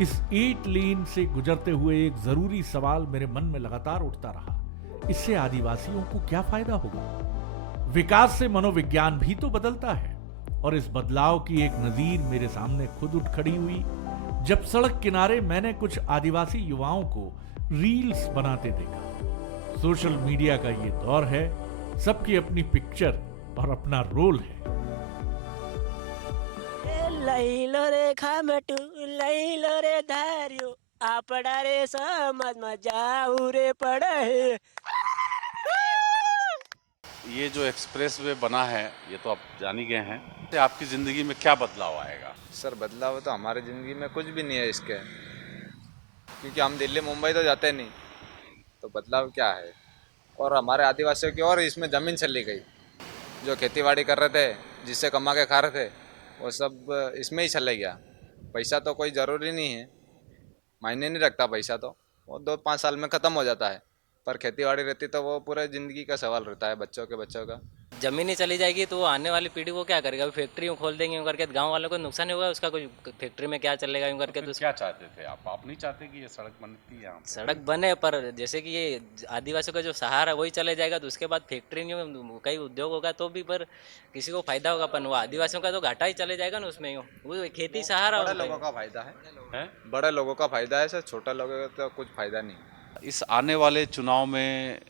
इस 8 लेन से गुजरते हुए एक जरूरी सवाल मेरे मन में लगातार उठता रहा। इससे आदिवासियों को क्या फायदा होगा? विकास से मनोविज्ञान भी तो बदलता है। और इस बदलाव की एक नजीर मेरे सामने खुद उठ खड़ी हुई जब सड़क किनारे मैंने कुछ आदिवासी युवाओं को रील्स बनाते देखा। सोशल मीडिया का ये दौर है, सबकी अपनी पिक्चर और अपना रोल है। लैलो रे खामटू लैलो रे धारियो आपड़ा रे समझ में जाऊ रे पड़े। ये जो एक्सप्रेस वे बना है ये तो आप जान ही गए हैं। तो आपकी ज़िंदगी में क्या बदलाव आएगा? सर बदलाव तो हमारी ज़िंदगी में कुछ भी नहीं है इसके, क्योंकि हम दिल्ली मुंबई तो जाते नहीं, तो बदलाव क्या है। और हमारे आदिवासियों की और इसमें ज़मीन चली गई, जो खेतीबाड़ी कर रहे थे, जिससे कमा के खा रहे थे, वो सब इसमें ही चले गया। पैसा तो कोई ज़रूरी नहीं है, मायने नहीं रखता पैसा, तो वो 2-5 साल में ख़त्म हो जाता है। पर खेतीबाड़ी रहती तो वो पूरे ज़िंदगी का सवाल रहता है, बच्चों के बच्चों का। जमीन ही चली जाएगी तो आने वाली पीढ़ी को क्या करेगा? अभी फैक्ट्री खोल देंगे यूं करके गांव वालों को नुकसान ही होगा, उसका कोई फैक्ट्री में क्या चलेगा यूं करके। तो क्या चाहते थे आप नहीं चाहते कि ये सड़क बनती है यहाँ पे? सड़क बने, पर जैसे कि ये आदिवासियों का जो सहारा वही चले जाएगा तो उसके बाद फैक्ट्री नहीं, कई उद्योग होगा तो भी पर किसी को फायदा होगा, पर वो आदिवासियों का तो घाटा ही चले जाएगा ना उसमें। यूँ वो खेती सहारा बड़े उनका लोगों ही। का फायदा है, बड़े लोगों का फायदा है सर, छोटा लोगों का तो कुछ फायदा नहीं। इस आने वाले चुनाव में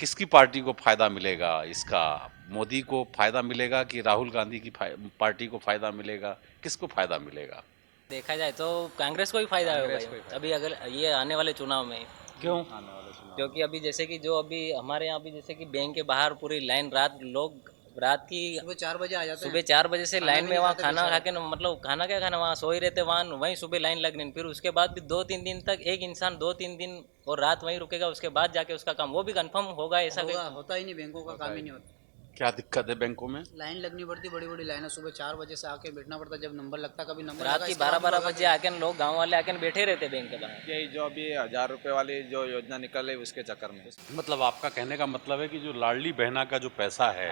किसकी पार्टी को फायदा मिलेगा? इसका मोदी को फायदा मिलेगा कि राहुल गांधी की पार्टी को फायदा मिलेगा? किसको फायदा मिलेगा? देखा जाए तो कांग्रेस को ही फायदा होगा कांग्रेस को ही फायदा। अभी अगर ये आने वाले चुनाव में। क्यों? आने वाले चुनाव क्योंकि अभी जैसे कि जो अभी हमारे यहाँ भी जैसे कि बैंक के बाहर पूरी लाइन, रात लोग रात की सुबह 4 बजे आ जाते सुबह 4 बजे से लाइन में वहाँ खाना खा के के मतलब खाना क्या खाना, वहाँ सो ही रहते, वहाँ वहीं सुबह लाइन लगनी, फिर उसके बाद भी 2-3 दिन तक एक इंसान 2-3 दिन और रात वहीं रुकेगा, उसके बाद जाके उसका काम वो भी कंफर्म होगा ऐसा कोई। होता ही नहीं, बैंकों का काम ही नहीं होता। क्या दिक्कत है बैंकों में? लाइन लगनी पड़ती, बड़ी बड़ी लाइन है, सुबह 4 बजे से आके बैठना पड़ता, जब नंबर लगता कभी नंबर रात की 12-12 बजे आके लोग गाँव वाले आके बैठे रहते बैंक के बाहर। यही जो अभी 1000 रुपये वाली जो योजना निकल है उसके चक्कर में। मतलब आपका कहने का मतलब है कि जो लाडली बहना का जो पैसा है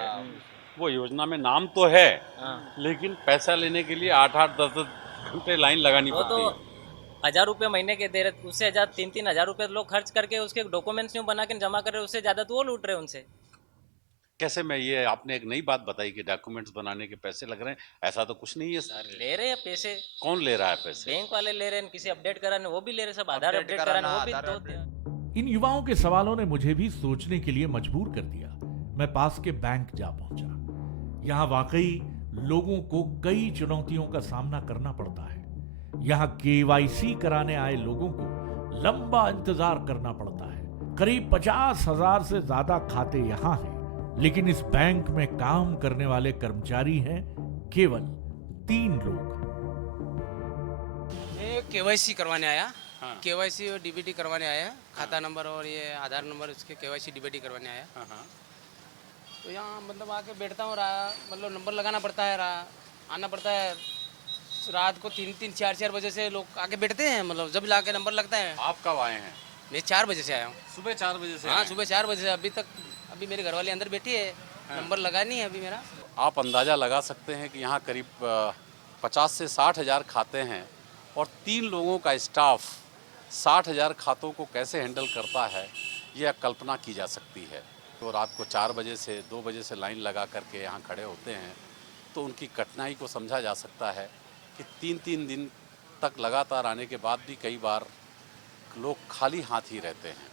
वो योजना में नाम तो है, लेकिन पैसा लेने के लिए 8-8 10-10 घंटे लाइन लगानी वो तो पड़ती है। 1000 रुपये महीने के दे रहे, उससे 3-3 हजार रुपये लोग खर्च करके उसके डॉक्यूमेंट्स यूँ बना के जमा कर रहे, उससे ज्यादा तो वो लूट रहे उनसे। कैसे? मैं ये आपने एक नई बात बताई कि डॉक्यूमेंट्स बनाने के पैसे लग रहे हैं, ऐसा तो कुछ नहीं है सर। ले रहे हैं पैसे, कौन ले रहा है पैसे? बैंक वाले ले रहे हैं, किसी अपडेट कराने वो भी ले रहे हैं, सब आधार अपडेट कराने वो भी दो। इन युवाओं के सवालों ने मुझे भी सोचने के लिए मजबूर कर दिया। मैं पास के बैंक जा पहुंचा। यहां वाकई लोगों को कई चुनौतियों का सामना करना पड़ता है। यहां केवाईसी कराने आए लोगों को लंबा इंतजार करना पड़ता है। करीब 50,000 से ज्यादा खाते यहां हैं, लेकिन इस बैंक में काम करने वाले कर्मचारी हैं केवल 3 लोग। ये केवाईसी करवाने आया। हाँ। केवाईसी और डीबीटी करवाने आया। खाता नंबर और ये आधार नंबर उसके केवाईसी डीबीटी करवाने आया। हाँ हाँ। तो यहाँ मतलब आके बैठता हूँ, मतलब नंबर लगाना पड़ता है, आना पड़ता है। रात को 3-4 बजे से लोग आके बैठते हैं, मतलब जब ला के नंबर लगता है। आप कब आए हैं? मैं 4 बजे से आया हूँ। सुबह 4 बजे से? हाँ, सुबह 4 बजे से अभी तक। अभी मेरे घर वाले अंदर बैठी है, नंबर लगानी है अभी मेरा। आप अंदाज़ा लगा सकते हैं कि यहाँ करीब 50 से 60 हज़ार खाते हैं और 3 लोगों का स्टाफ 60 हज़ार खातों को कैसे हैंडल करता है, यह कल्पना की जा सकती है। तो रात को 4 बजे से 2 बजे से लाइन लगा करके यहाँ खड़े होते हैं, तो उनकी कठिनाई को समझा जा सकता है कि 3-3 दिन तक लगातार आने के बाद भी कई बार लोग खाली हाथ ही रहते हैं।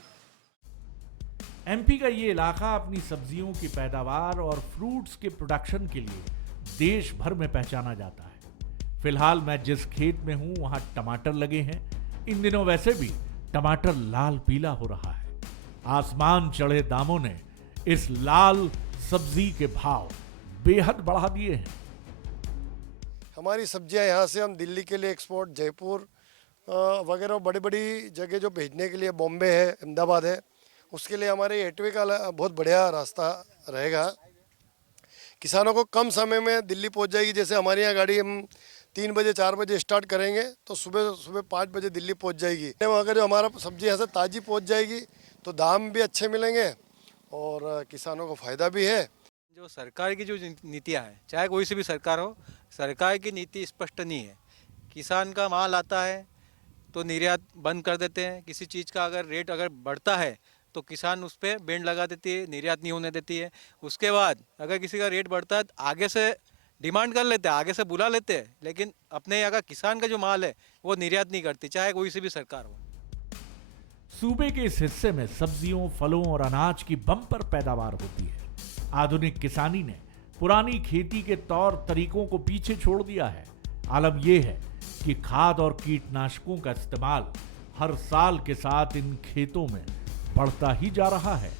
एमपी का ये इलाका अपनी सब्जियों की पैदावार और फ्रूट्स के प्रोडक्शन के लिए देश भर में पहचाना जाता है। फिलहाल मैं जिस खेत में हूं वहां टमाटर लगे हैं। इन दिनों वैसे भी टमाटर लाल पीला हो रहा है। आसमान चढ़े दामों ने इस लाल सब्जी के भाव बेहद बढ़ा दिए हैं। हमारी सब्जियां यहाँ से हम दिल्ली के लिए एक्सपोर्ट, जयपुर वगैरह बड़ी बड़ी जगह जो भेजने के लिए, बॉम्बे है, अहमदाबाद है, उसके लिए हमारे एटवे का बहुत बढ़िया रास्ता रहेगा। किसानों को कम समय में दिल्ली पहुंच जाएगी। जैसे हमारे यहाँ गाड़ी हम 3 बजे 4 बजे स्टार्ट करेंगे तो सुबह सुबह 5 बजे दिल्ली पहुंच जाएगी। अगर जो हमारा सब्जी यहाँ से ताज़ी पहुंच जाएगी तो दाम भी अच्छे मिलेंगे और किसानों को फ़ायदा भी है। जो सरकार की जो नीतियाँ हैं, चाहे कोई सी भी सरकार हो, सरकार की नीति स्पष्ट नहीं है। किसान का माल आता है, तो निर्यात बंद कर देते हैं। किसी चीज़ का अगर रेट अगर बढ़ता है तो किसान उस पर बैंड लगा देती है, निर्यात नहीं होने देती है। उसके बाद अगर किसी का रेट बढ़ता है तो आगे से डिमांड कर लेते हैं, आगे से बुला लेते हैं, लेकिन अपने यहाँ का किसान का जो माल है वो निर्यात नहीं करती, चाहे कोई सी भी सरकार हो। सूबे के इस हिस्से में सब्जियों, फलों और अनाज की बम्पर पैदावार होती है। आधुनिक किसानी ने पुरानी खेती के तौर तरीकों को पीछे छोड़ दिया है। आलम यह है कि खाद और कीटनाशकों का इस्तेमाल हर साल के साथ इन खेतों में बढ़ता ही जा रहा है।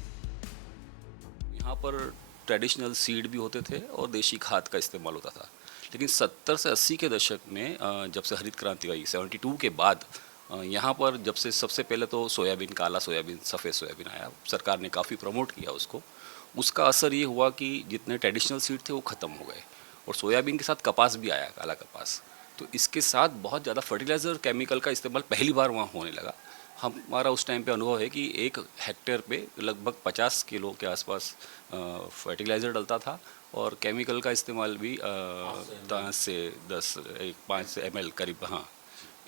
यहाँ पर ट्रेडिशनल सीड भी होते थे और देशी खाद का इस्तेमाल होता था, लेकिन 70 से 80 के दशक में जब से हरित क्रांति आई 72 के बाद यहाँ पर जब से सबसे पहले तो सोयाबीन, काला सोयाबीन, सफ़ेद सोयाबीन आया, सरकार ने काफ़ी प्रमोट किया उसको। उसका असर ये हुआ कि जितने ट्रेडिशनल सीड थे वो ख़त्म हो गए और सोयाबीन के साथ कपास भी आया, काला कपास। तो इसके साथ बहुत ज़्यादा फर्टिलाइज़र केमिकल का इस्तेमाल पहली बार वहाँ होने लगा। हमारा उस टाइम पे अनुभव है कि 1 हेक्टेयर पे लगभग 50 किलो के आसपास फर्टिलाइज़र डलता था और केमिकल का इस्तेमाल भी 5 से 10 ml करीब, हाँ,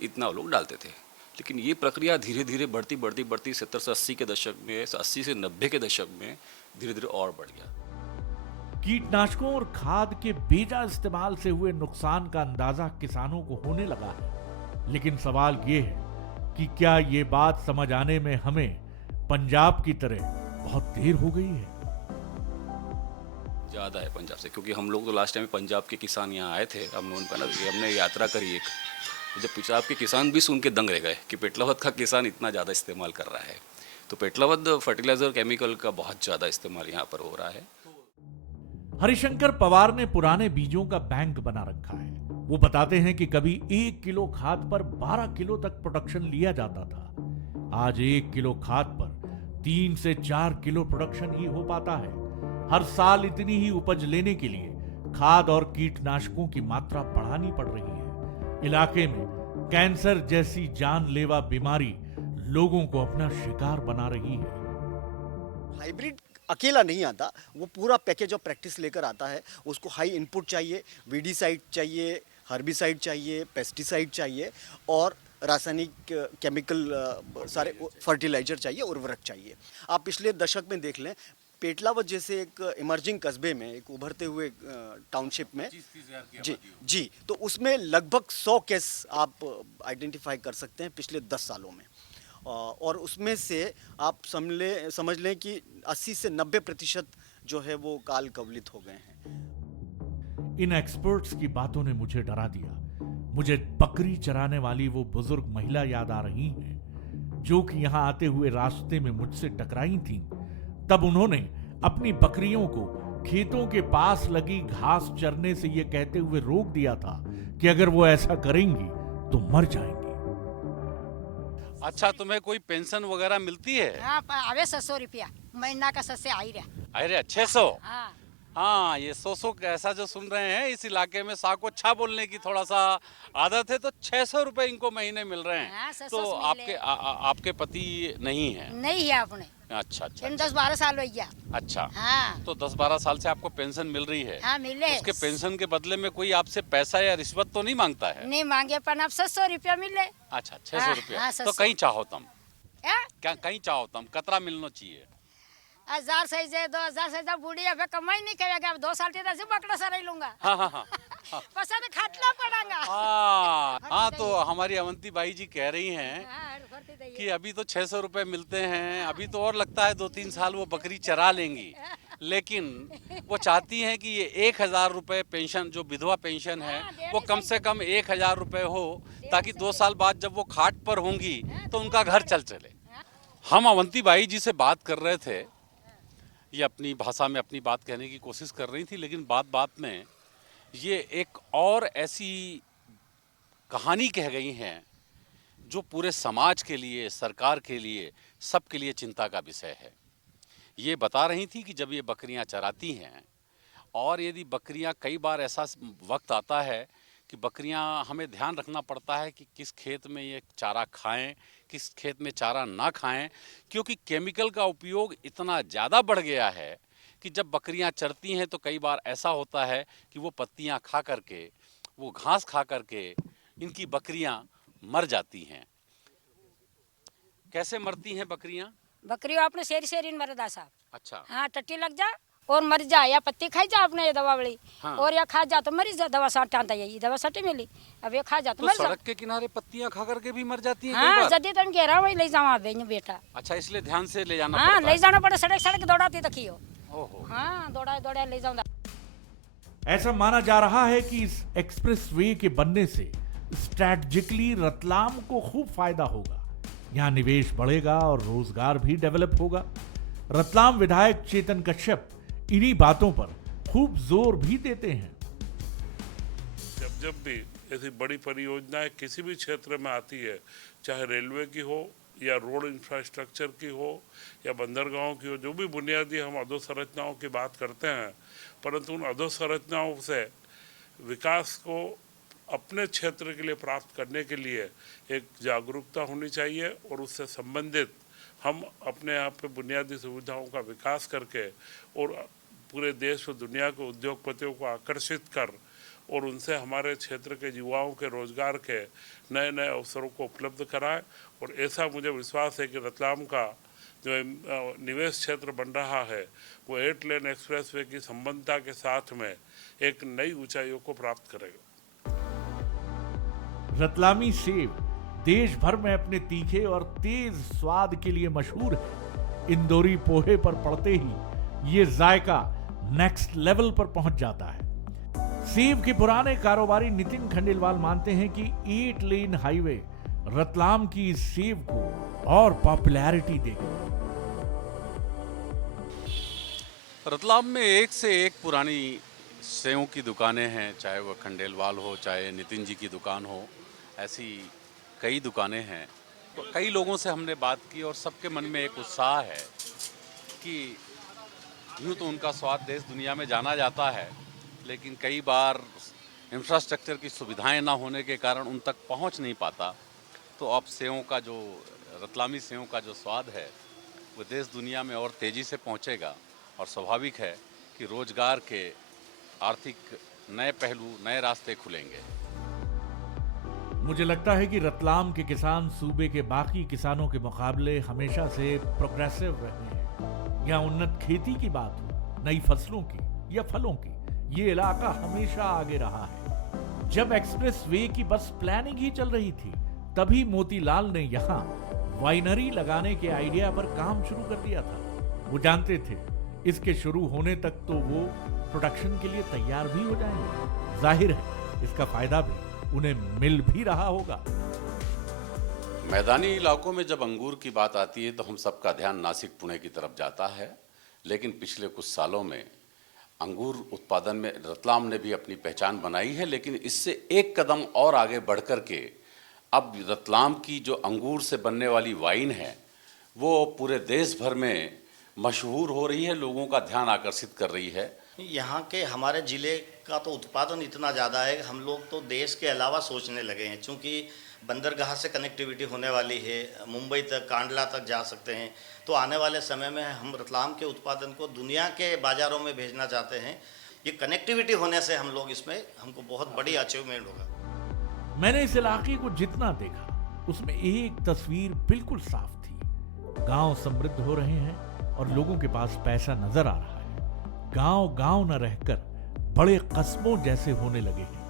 इतना वो लोग डालते थे। लेकिन ये प्रक्रिया धीरे धीरे बढ़ती 70 से 80 के दशक में, 80 से 90 के दशक में धीरे धीरे और बढ़ गया। कीटनाशकों और खाद के बेजा इस्तेमाल से हुए नुकसान का अंदाजा किसानों को होने लगा है, लेकिन सवाल ये है कि क्या ये बात समझ आने में हमें पंजाब की तरह बहुत देर हो गई है? ज़्यादा है पंजाब से, क्योंकि हम लोग तो लास्ट टाइम पंजाब के किसान यहाँ आए थे, हमने यात्रा करी एक, जब पंजाब के किसान भी सुन के दंग रह गए कि पेटलावद का किसान इतना ज़्यादा इस्तेमाल कर रहा है। तो पेटलावद फर्टिलाइज़र केमिकल का बहुत ज़्यादा इस्तेमाल यहाँ पर हो रहा है। हरिशंकर पवार ने पुराने बीजों का बैंक बना रखा है। वो बताते हैं कि कभी 1 किलो खाद पर 12 किलो तक प्रोडक्शन लिया जाता था। आज 1 किलो खाद पर 3 से 4 किलो प्रोडक्शन ही हो पाता है। हर साल इतनी ही उपज लेने के लिए खाद और कीटनाशकों की मात्रा बढ़ानी पड़ रही है। इलाके में कैंसर जैसी जानलेवा बीमारी लोगों को अपना शिकार बना रही है। हाइब्रिड अकेला नहीं आता, वो पूरा पैकेज ऑफ प्रैक्टिस लेकर आता है। उसको हाई इनपुट चाहिए, वीडीसाइड चाहिए, हर्बिसाइड चाहिए, पेस्टिसाइड चाहिए और रासायनिक केमिकल सारे फर्टिलाइजर चाहिए, उर्वरक चाहिए। आप पिछले दशक में देख लें, पेटलावद जैसे एक इमर्जिंग कस्बे में, एक उभरते हुए टाउनशिप में, जी, तो उसमें लगभग 100 केस आप आइडेंटिफाई कर सकते हैं पिछले 10 सालों में। और उसमें से आप समझ लें कि 80 से 90% जो है वो काल कवलित हो गए हैं। इन एक्सपर्ट्स की बातों ने मुझे डरा दिया। मुझे बकरी चराने वाली वो बुजुर्ग महिला याद आ रही हैं, जो कि यहां आते हुए रास्ते में मुझसे टकराई थीं। तब उन्होंने अपनी बकरियों को खेतों के पास लगी घास चरने से यह कहते हुए रोक दिया था कि अगर वो ऐसा करेंगी तो मर जाएंगी। अच्छा, तुम्हें कोई पेंशन वगैरह मिलती है? हाँ, आवे 600 रुपया महीना का सबसे आई रहा। अरे 600? हाँ, हाँ, ये 100 ऐसा जो सुन रहे हैं, इस इलाके में साको अच्छा बोलने की थोड़ा सा आदत है, तो 600 रुपए इनको महीने मिल रहे हैं। हाँ, 600 तो मिले। आपके पति नहीं है? नहीं है अपने। अच्छा अच्छा इन 10-12 साल हो गया। अच्छा, हाँ, तो 10-12 साल से आपको पेंशन मिल रही है? हाँ मिले। उसके पेंशन के बदले में कोई आपसे पैसा या रिश्वत तो नहीं मांगता है? नहीं मांगे पर अब 600 रुपया मिले। अच्छा, 600 हाँ, रुपया। हाँ, तो 600। कहीं चाहो तुम, हाँ? क्या कहीं चाहो तुम, कतरा मिलना चाहिए। 1000 से 2000 से जब बूढ़ी अब कमाई नहीं करेगा, अब 2 साल के से बकरा सा रह लूंगा। हाँ हाँ हाँ पैसा तो खटना पड़ेगा। हाँ, तो हमारी अवंती बाई जी कह रही हैं हाँ, भरती दैया। कि अभी तो 600 रुपए मिलते हैं, अभी तो और लगता है 2-3 साल वो बकरी चरा लेंगी, लेकिन वो चाहती हैं कि ये 1000 रुपए पेंशन, जो विधवा पेंशन है, वो कम से कम 1000 रुपए हो, ताकि 2 साल बाद जब वो खाट पर होंगी तो उनका घर चले। हम अवंती बाई जी से बात कर रहे थे, ये अपनी भाषा में अपनी बात कहने की कोशिश कर रही थी, लेकिन बात में ये एक और ऐसी कहानी कह गई हैं जो पूरे समाज के लिए, सरकार के लिए, सबके लिए चिंता का विषय है। ये बता रही थी कि जब ये बकरियां चराती हैं, और यदि बकरियां, कई बार ऐसा वक्त आता है कि बकरियां, हमें ध्यान रखना पड़ता है कि किस खेत में ये चारा खाएं, किस खेत में चारा ना खाएं, क्योंकि केमिकल का उपयोग इतना ज़्यादा बढ़ गया है कि जब बकरियां चरती हैं तो कई बार ऐसा होता है कि वो पत्तियां खा करके, वो घास खा करके इनकी बकरियां मर जाती हैं। कैसे मरती हैं बकरियां? बकरियों अपने शेरी शेरी मरदा साहब। अच्छा। हाँ, टट्टी लग जा और मर जा, या पत्ती खाई जा अपने ये दवा वाली। हाँ। और या खा जा तो मरी जा, दवा साट आता यही दवा सटी मिली, अब ये खा जा तो तो मर जा। सड़क के किनारे पत्तियां खा करके भी मर जाती हैं कई हाँ, बार? जदी तन घेरा वही ले जावा बेटा। अच्छा, इसलिए ध्यान से ले जाना हाँ, पड़ता ले है। जाना पड़े, सड़क सड़क दौड़ाती देखियो। ओहो। हाँ, दौड़ा ले जाऊंगा। ऐसा माना जा रहा है कि इस एक्सप्रेस वे के बनने से स्ट्रैटेजिकली रतलाम को खूब फायदा होगा। यहां निवेश बढ़ेगा और रोजगार भी डेवलप होगा। रतलाम विधायक चेतन कश्यप इन्हीं बातों पर खूब जोर भी देते हैं। जब भी ऐसी बड़ी परियोजनाएं किसी भी क्षेत्र में आती है, चाहे रेलवे की हो या रोड इंफ्रास्ट्रक्चर की हो या बंदरगाहों की हो, जो भी बुनियादी हम अधोसंरचनाओं की बात करते हैं, परंतु उन अधोसंरचनाओं से विकास को अपने क्षेत्र के लिए प्राप्त करने के लिए एक जागरूकता होनी चाहिए और उससे संबंधित हम अपने यहाँ पे बुनियादी सुविधाओं का विकास करके और पूरे देश और दुनिया के उद्योगपतियों को आकर्षित कर और उनसे हमारे क्षेत्र के युवाओं के रोजगार के नए नए अवसरों को उपलब्ध कराएं। और ऐसा मुझे विश्वास है कि रतलाम का जो निवेश क्षेत्र बन रहा है वो 8 लेन एक्सप्रेसवे की संबद्धता के साथ में एक नई ऊंचाइयों को प्राप्त करेगा। रतलामी सेब देश भर में अपने तीखे और तेज स्वाद के लिए मशहूर है। इंदौरी पोहे पर पड़ते ही ये जायका नेक्स्ट लेवल पर पहुंच जाता है। सेब के पुराने कारोबारी नितिन खंडेलवाल मानते हैं कि 8 लेन हाईवे रतलाम की इस सेब को और पॉपुलैरिटी देगा। रतलाम में एक से एक पुरानी सेवों की दुकानें हैं, चाहे वह खंडेलवाल हो, चाहे नितिन जी की दुकान हो, ऐसी कई दुकानें हैं। तो कई लोगों से हमने बात की और सबके मन में एक उत्साह है कि यूँ तो उनका स्वाद देश दुनिया में जाना जाता है, लेकिन कई बार इंफ्रास्ट्रक्चर की सुविधाएं ना होने के कारण उन तक पहुंच नहीं पाता। तो अब सेवों का जो रतलामी सेवों का जो स्वाद है वो देश दुनिया में और तेज़ी से पहुंचेगा और स्वाभाविक है कि रोजगार के आर्थिक नए पहलू, नए रास्ते खुलेंगे। मुझे लगता है कि रतलाम के किसान सूबे के बाकी किसानों के मुकाबले हमेशा से प्रोग्रेसिव रहे हैं। यहाँ उन्नत खेती की बात हो, नई फसलों की या फलों की, ये इलाका हमेशा आगे रहा है। जब एक्सप्रेस वे की बस प्लानिंग ही चल रही थी, तभी मोतीलाल ने यहाँ वाइनरी लगाने के आइडिया पर काम शुरू कर दिया था। वो जानते थे इसके शुरू होने तक तो वो प्रोडक्शन के लिए तैयार भी हो जाएंगे। जाहिर है इसका फायदा भी उन्हें मिल भी रहा होगा। मैदानी इलाकों में जब अंगूर की बात आती है तो हम सबका ध्यान नासिक पुणे की तरफ जाता है, लेकिन पिछले कुछ सालों में अंगूर उत्पादन में रतलाम ने भी अपनी पहचान बनाई है। लेकिन इससे एक कदम और आगे बढ़कर के अब रतलाम की जो अंगूर से बनने वाली वाइन है वो पूरे देश भर में मशहूर हो रही है, लोगों का ध्यान आकर्षित कर रही है। यहाँ के हमारे ज़िले का तो उत्पादन इतना ज़्यादा है, हम लोग तो देश के अलावा सोचने लगे हैं। चूँकि बंदरगाह से कनेक्टिविटी होने वाली है, मुंबई तक, कांडला तक जा सकते हैं, तो आने वाले समय में हम रतलाम के उत्पादन को दुनिया के बाज़ारों में भेजना चाहते हैं। ये कनेक्टिविटी होने से हम लोग इसमें हमको बहुत बड़ी अचीवमेंट होगा। मैंने इस इलाके को जितना देखा उसमें एक तस्वीर बिल्कुल साफ थी। गांव समृद्ध हो रहे हैं और लोगों के पास पैसा नजर आ रहा है। गांव गांव न रहकर बड़े कस्बों जैसे होने लगे हैं।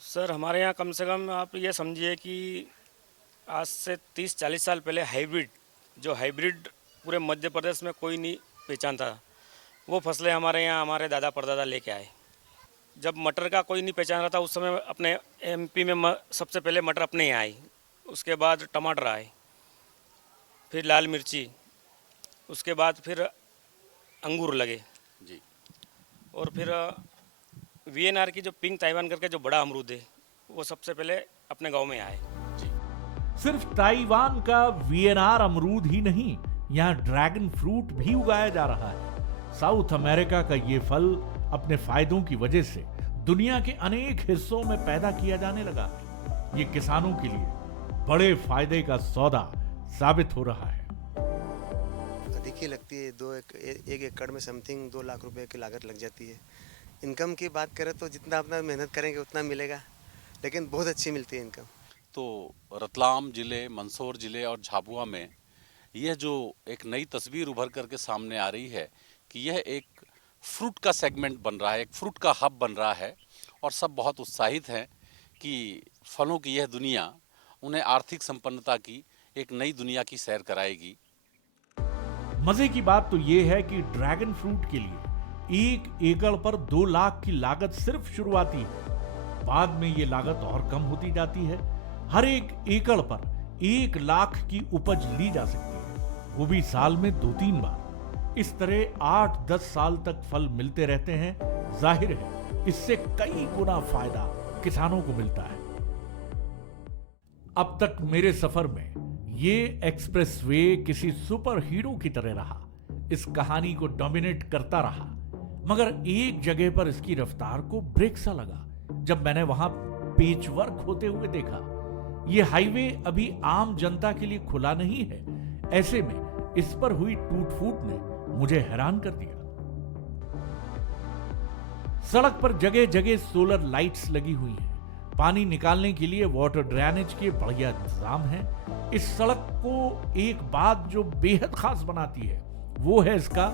सर, हमारे यहाँ कम से कम आप ये समझिए कि आज से 30-40 साल पहले हाइब्रिड पूरे मध्य प्रदेश में कोई नहीं पहचानता। वो फसलें हमारे यहाँ हमारे दादा परदादा लेके आए। जब मटर का कोई नहीं पहचान रहा था उस समय अपने एमपी में सबसे पहले मटर अपने यहाँ आई, उसके बाद टमाटर आए, फिर लाल मिर्ची, उसके बाद फिर अंगूर लगे जी, और फिर वीएनआर की जो पिंक ताइवान करके जो बड़ा अमरूद है वो सबसे पहले अपने गांव में आए। सिर्फ ताइवान का वीएनआर अमरूद ही नहीं, यहाँ ड्रैगन फ्रूट भी उगाया जा रहा है। साउथ अमेरिका का ये फल अपने फायदों की वजह से दुनिया के अनेक हिस्सों में पैदा किया जाने लगा है। ये किसानों के लिए बड़े फायदे का सौदा साबित हो रहा है। अधिक ही लगती है, एक एकड़ में समथिंग 2 लाख रुपए की लागत लग जाती है। इनकम की बात करें तो जितना अपना मेहनत करेंगे उतना मिलेगा, लेकिन बहुत अच्छी मिलती है इनकम। तो रतलाम ज़िले, मंदसौर ज़िले और झाबुआ में यह जो एक नई तस्वीर उभर करके सामने आ रही है कि यह एक फ्रूट का सेगमेंट बन रहा है, एक फ्रूट का हब बन रहा है और सब बहुत उत्साहित हैं कि फलों की यह दुनिया उन्हें आर्थिक संपन्नता की एक नई दुनिया की सैर कराएगी। मजे की बात तो यह है कि ड्रैगन फ्रूट के लिए 1 एकड़ पर 2 लाख की लागत सिर्फ शुरुआती है। बाद में ये लागत और कम होती जाती है। हर 1 एकड़ पर 1 लाख की उपज ली जा सकती है, वो भी साल में 2-3 बार। इस तरह 8-10 साल तक फल मिलते रहते हैं। जाहिर है इससे कई गुना फायदा किसानों को मिलता है। अब तक मेरे सफर में ये एक्सप्रेसवे किसी सुपर हीरो की तरह रहा, इस कहानी को डोमिनेट करता रहा। मगर एक जगह पर इसकी रफ्तार को ब्रेक सा लगा जब मैंने वहां पेचवर्क होते हुए देखा। यह हाईवे अभी आम जनता के लिए खुला नहीं है। ऐसे में इस पर हुई टूट फूट ने मुझे हैरान कर दिया। सड़क पर जगह जगह सोलर लाइट्स लगी हुई हैं। पानी निकालने के लिए वाटर ड्रेनेज के बढ़िया इंतजाम है। इस सड़क को एक बात जो बेहद खास बनाती है वो है इसका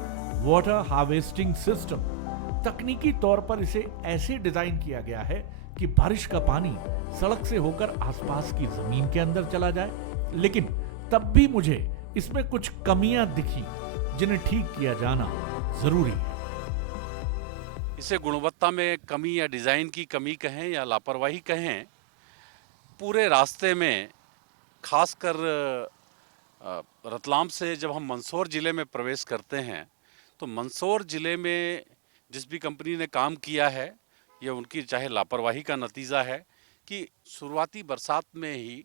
वाटर हार्वेस्टिंग सिस्टम। तकनीकी तौर पर इसे ऐसे डिजाइन किया गया है कि बारिश का पानी सड़क से होकर आसपास की जमीन के अंदर चला जाए। लेकिन तब भी मुझे इसमें कुछ कमियां दिखी जिन्हें ठीक किया जाना जरूरी है। इसे गुणवत्ता में कमी या डिज़ाइन की कमी कहें या लापरवाही कहें, पूरे रास्ते में खासकर रतलाम से जब हम मंदसौर ज़िले में प्रवेश करते हैं तो मंदसौर ज़िले में जिस भी कंपनी ने काम किया है ये उनकी चाहे लापरवाही का नतीजा है कि शुरुआती बरसात में ही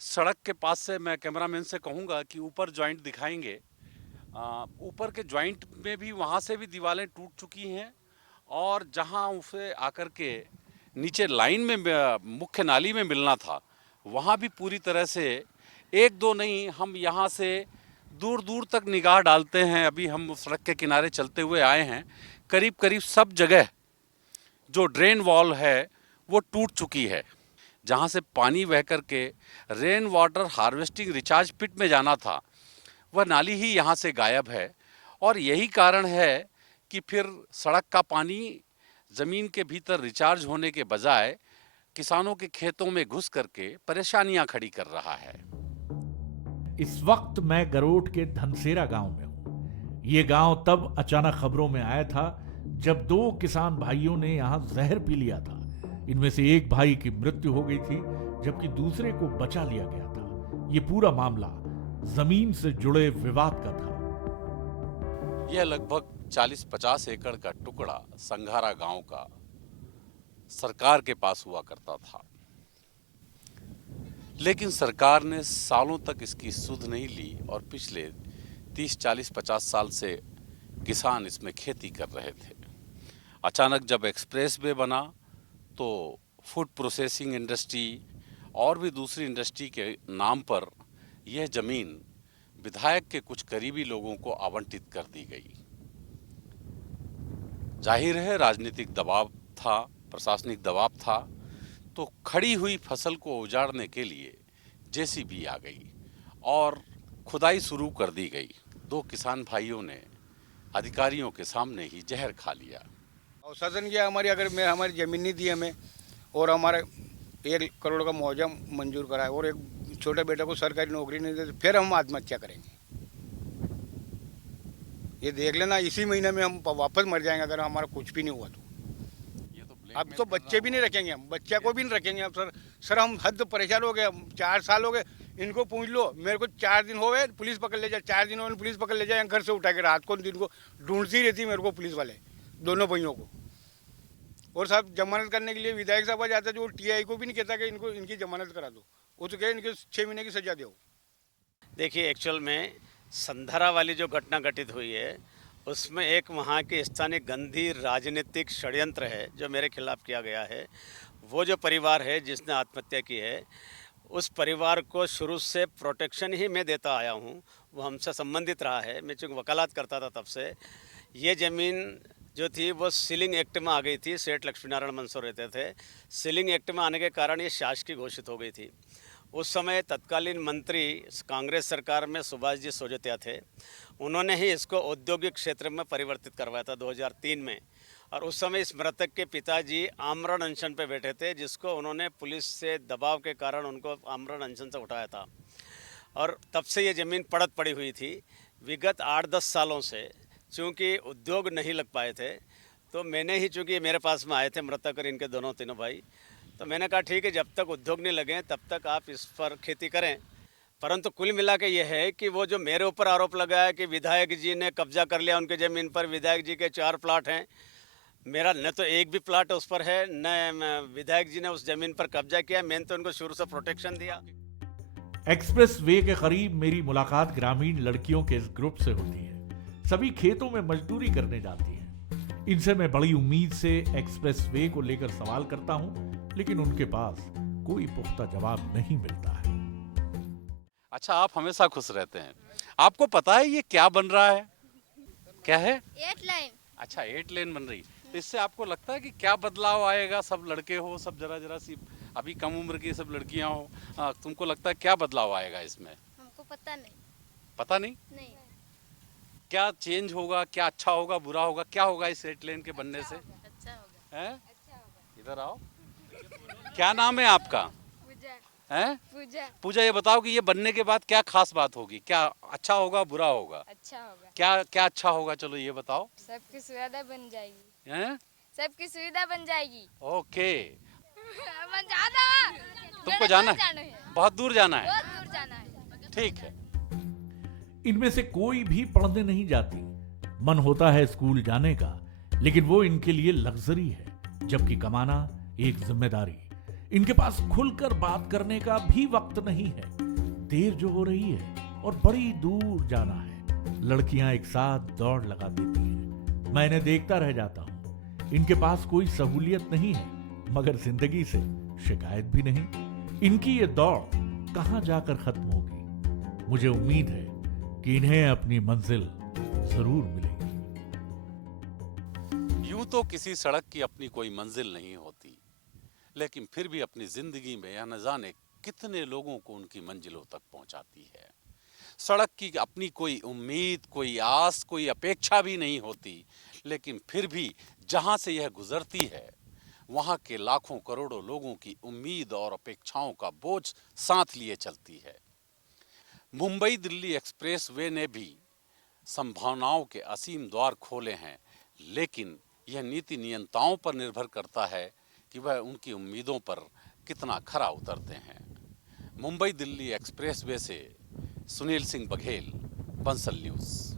सड़क के पास से, मैं कैमरामैन से कहूँगा कि ऊपर जॉइंट दिखाएंगे, ऊपर के जॉइंट में भी वहाँ से भी दीवारें टूट चुकी हैं और जहाँ उसे आकर के नीचे लाइन में मुख्य नाली में मिलना था वहाँ भी पूरी तरह से, 1-2 नहीं, हम यहाँ से दूर दूर तक निगाह डालते हैं। अभी हम सड़क के किनारे चलते हुए आए हैं, करीब करीब सब जगह जो ड्रेन वॉल है वो टूट चुकी है। जहाँ से पानी बह कर के rain water harvesting recharge pit में जाना था वह नाली ही यहाँ से गायब है। और यही कारण है कि फिर सड़क का पानी ज़मीन के भीतर रिचार्ज होने के बजाय किसानों के खेतों में घुस करके परेशानियां खड़ी कर रहा है। इस वक्त मैं गरोट के धनसेरा गांव में हूं। यह गांव तब अचानक खबरों में आया था जब 2 किसान भाइयों ने यहां जहर पी लिया था। इनमें से एक भाई की मृत्यु हो गई थी जबकि दूसरे को बचा लिया गया था। यह पूरा मामला जमीन से जुड़े विवाद का था। यह लगभग 40-50 एकड़ का टुकड़ा संघारा गांव का सरकार के पास हुआ करता था, लेकिन सरकार ने सालों तक इसकी सुध नहीं ली और पिछले 30, 40, 50 साल से किसान इसमें खेती कर रहे थे। अचानक जब एक्सप्रेस वे बना तो फूड प्रोसेसिंग इंडस्ट्री और भी दूसरी इंडस्ट्री के नाम पर यह जमीन विधायक के कुछ करीबी लोगों को आवंटित कर दी गई। जाहिर है राजनीतिक दबाव था, प्रशासनिक दबाव था, तो खड़ी हुई फसल को उजाड़ने के लिए जेसीबी आ गई और खुदाई शुरू कर दी गई। 2 किसान भाइयों ने अधिकारियों के सामने ही जहर खा लिया। और शासन किया हमारी ज़मीन नहीं दी हमें और हमारे 1 करोड़ का मुआवजा मंजूर करा है और एक छोटे बेटे को सरकारी नौकरी नहीं देते, फिर हम आत्महत्या करेंगे। ये देख लेना, इसी महीने में हम वापस मर जाएंगे अगर हमारा कुछ भी नहीं हुआ तो। अब तो बच्चे भी नहीं रखेंगे, हम बच्चा को भी नहीं रखेंगे। अब सर हम हद परेशान हो गए। 4 साल हो गए, इनको पूछ लो। मेरे को 4 दिन हो गए पुलिस पकड़ ले जाए, 4 दिन हो गए पुलिस पकड़ ले जाए, घर से उठा के रात को दिन को ढूंढती रहती मेरे को पुलिस वाले, दोनों भाइयों को। और साहब जमानत करने के लिए विधायक साहब आ जाता है जो टीआई को भी नहीं कहता कि इनकी जमानत करा दो, वो तो कहे इनके 6 महीने की सजा दो। देखिए, एक्चुअल में संधारा वाली जो घटना घटित हुई है उसमें एक वहाँ के स्थानीय गंदी राजनीतिक षड्यंत्र है जो मेरे खिलाफ किया गया है। वो जो परिवार है जिसने आत्महत्या की है उस परिवार को शुरू से प्रोटेक्शन ही मैं देता आया हूँ। वो हमसे संबंधित रहा है, मैं चूँकि वकालत करता था तब से। ये ज़मीन जो थी वो सीलिंग एक्ट में आ गई थी। सेठ लक्ष्मी नारायण मंसूर रहते थे। सीलिंग एक्ट में आने के कारण ये शासकीय घोषित हो गई थी उस समय तत्कालीन मंत्री कांग्रेस सरकार में सुभाष जी सोजतिया थे। उन्होंने ही इसको औद्योगिक क्षेत्र में परिवर्तित करवाया था 2003 में। और उस समय इस मृतक के पिताजी आमरण अनशन पे बैठे थे, जिसको उन्होंने पुलिस से दबाव के कारण उनको आमरण अनशन से उठाया था। और तब से ये ज़मीन पड़त पड़ी हुई थी। विगत 8-10 सालों से चूँकि उद्योग नहीं लग पाए थे, तो मैंने ही, चूँकि मेरे पास में आए थे मृतक और इनके दोनों तीनों भाई, तो मैंने कहा ठीक है, जब तक उद्योग नहीं लगे तब तक आप इस पर खेती करें। परंतु कुल मिला के ये है कि वो जो मेरे ऊपर आरोप लगाया कि विधायक जी ने कब्जा कर लिया उनके ज़मीन पर, विधायक जी के 4 प्लाट हैं, मेरा न तो एक भी प्लाट उस पर है, न विधायक जी ने उस ज़मीन पर कब्जा किया। मैंने तो उनको शुरू से प्रोटेक्शन दिया। एक्सप्रेस वे के करीब मेरी मुलाकात ग्रामीण लड़कियों के इस ग्रुप से होती है। सभी खेतों में मजदूरी करने जाती हैं। इनसे मैं बड़ी उम्मीद से एक्सप्रेस वे को लेकर सवाल करता हूं, लेकिन उनके पास कोई पुख्ता जवाब नहीं मिलता है। अच्छा, आप हमेशा खुश रहते हैं। आपको पता है ये क्या बन रहा है? क्या है? 8 लाइन। अच्छा, 8 लेन बन रही। तो इससे आपको लगता है कि क्या बदलाव आएगा? सब लड़के हो, सब जरा सी अभी कम उम्र की सब लड़कियां हो, तुमको लगता है क्या बदलाव आएगा इसमें? हमको पता नहीं। पता नहीं? नहीं। क्या चेंज होगा? क्या अच्छा होगा, बुरा होगा? क्या होगा इस 8 लेन के बनने से? अच्छा होगा। हैं? इधर आओ। क्या नाम है आपका? पूजा। हैं? पूजा। पूजा, ये बताओ कि ये बनने के बाद क्या खास बात होगी? क्या अच्छा होगा, बुरा होगा? अच्छा होगा। क्या क्या अच्छा होगा, चलो ये बताओ। सबकी सुविधा बन जाएगी। हैं? सबकी सुविधा बन जाएगी। ओके। तुमको जाना है? बहुत दूर जाना है? बहुत दूर जाना है। ठीक है। इनमें से कोई भी पढ़ने नहीं जाती। मन होता है स्कूल जाने का, लेकिन वो इनके लिए लग्जरी है, जबकि कमाना एक जिम्मेदारी। इनके पास खुलकर बात करने का भी वक्त नहीं है। देर जो हो रही है और बड़ी दूर जाना है। लड़कियां एक साथ दौड़ लगा देती हैं। मैं इन्हें देखता रह जाता हूं। इनके पास कोई सहूलियत नहीं है, मगर जिंदगी से शिकायत भी नहीं। इनकी ये दौड़ कहां जाकर खत्म होगी? मुझे उम्मीद है कि इन्हें अपनी मंजिल जरूर मिलेगी। यूं तो किसी सड़क की अपनी कोई मंजिल नहीं होती, लेकिन फिर भी अपनी जिंदगी में यह न जाने कितने लोगों को उनकी मंजिलों तक पहुंचाती है। सड़क की अपनी कोई उम्मीद, कोई आस, कोई अपेक्षा भी नहीं होती, लेकिन फिर भी जहां से यह गुजरती है, वहां के लाखों करोड़ों लोगों की उम्मीद और अपेक्षाओं का बोझ साथ लिए चलती है। मुंबई दिल्ली एक्सप्रेस वे ने भी संभावनाओं के असीम द्वार खोले हैं, लेकिन यह नीति नियंताओं पर निर्भर करता है कि वह उनकी उम्मीदों पर कितना खरा उतरते हैं। मुंबई दिल्ली एक्सप्रेस वे से सुनील सिंह बघेल, बंसल न्यूज़।